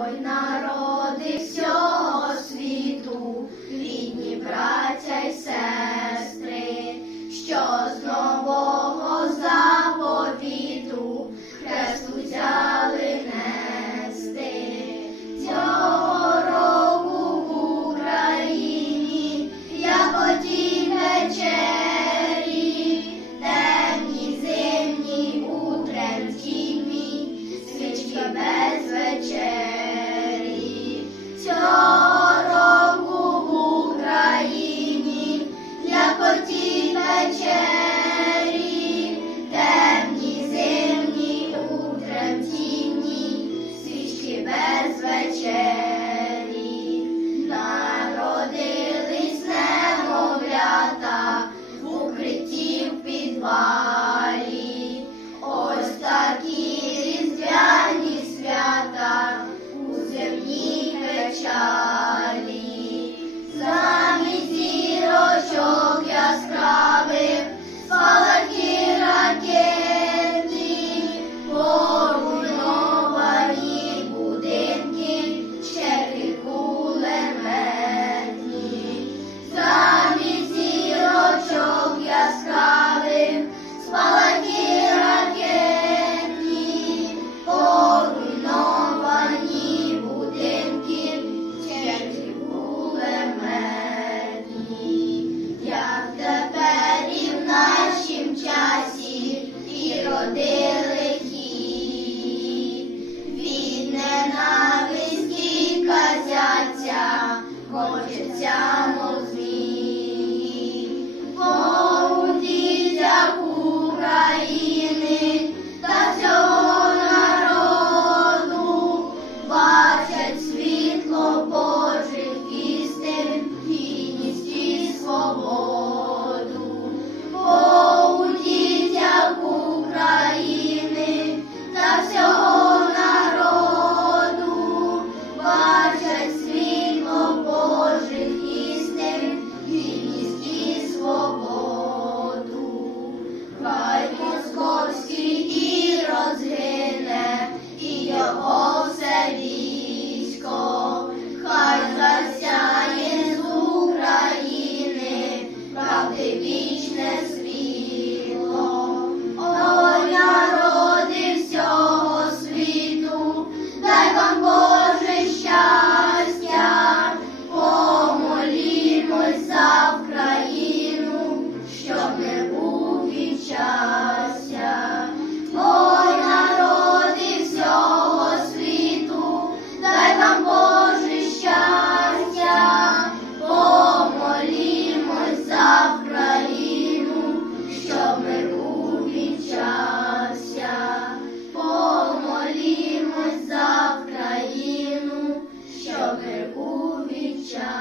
Ой, народи всього світу, рідні браття й сестри, що знову. teacher.